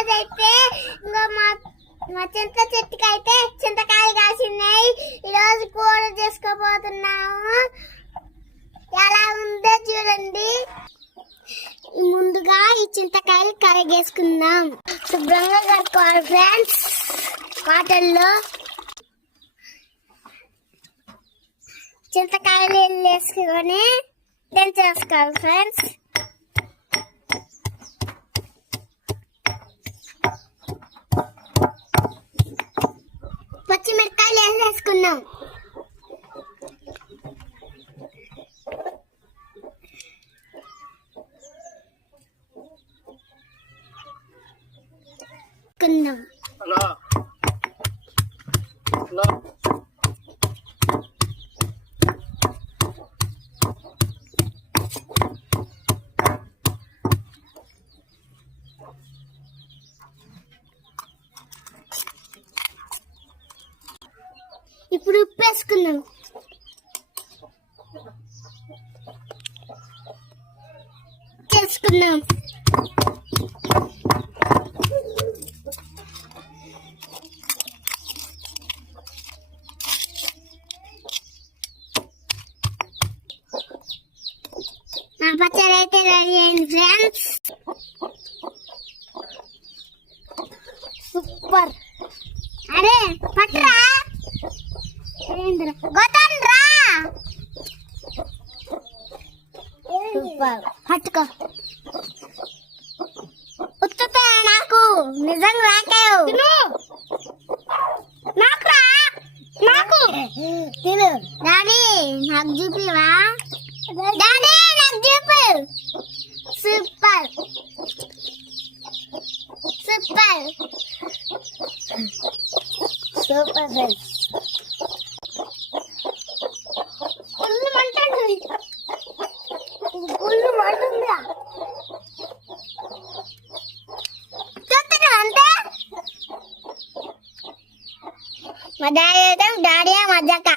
ఈరోజు అయితే ఇంకా మా చింత చెట్టుకి అయితే చింతకాయలు కాసినాయి. ఈరోజు కూర చేసుకోబోతున్నాము. ఎలా ఉందో చూడండి. ముందుగా ఈ చింతకాయలు కరిగేసుకుందాం. శుభ్రంగా కట్టుకోవాలి ఫ్రెండ్స్. కాటన్లో చింతకాయలు వేసుకొని దంచేసుకోవాలి ఫ్రెండ్స్. పచ్చిమిరకాయలు వేసేసుకున్నాం. ఇప్పుడు ఉప్పు వేసుకున్నాం. చేసుకున్నాం. నా పచ్చడి అయితే రెడీ అయింది ఫ్రెండ్స్. సూపర్. అరే పట్టరా గోతాన్రా. సూపర్. పట్టుకో. ఉత్తుతా నాకు నిజంగా రాకావు. నాకురా నాకు తిను. డాడీ నాకు చూపివా? డాడీ నాకు చూపు. Super super super friends. Full మంటుంది. ఫుల్ మంటుందా? చూస్తున్నా అంతే. మా డాడీ అయితే డాడీ మజాక.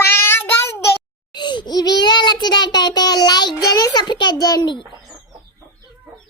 బాగా ఈ వీడియో నచ్చినట్టయితే లైక్ చేయండి, సబ్స్క్రైబ్ చేయండి.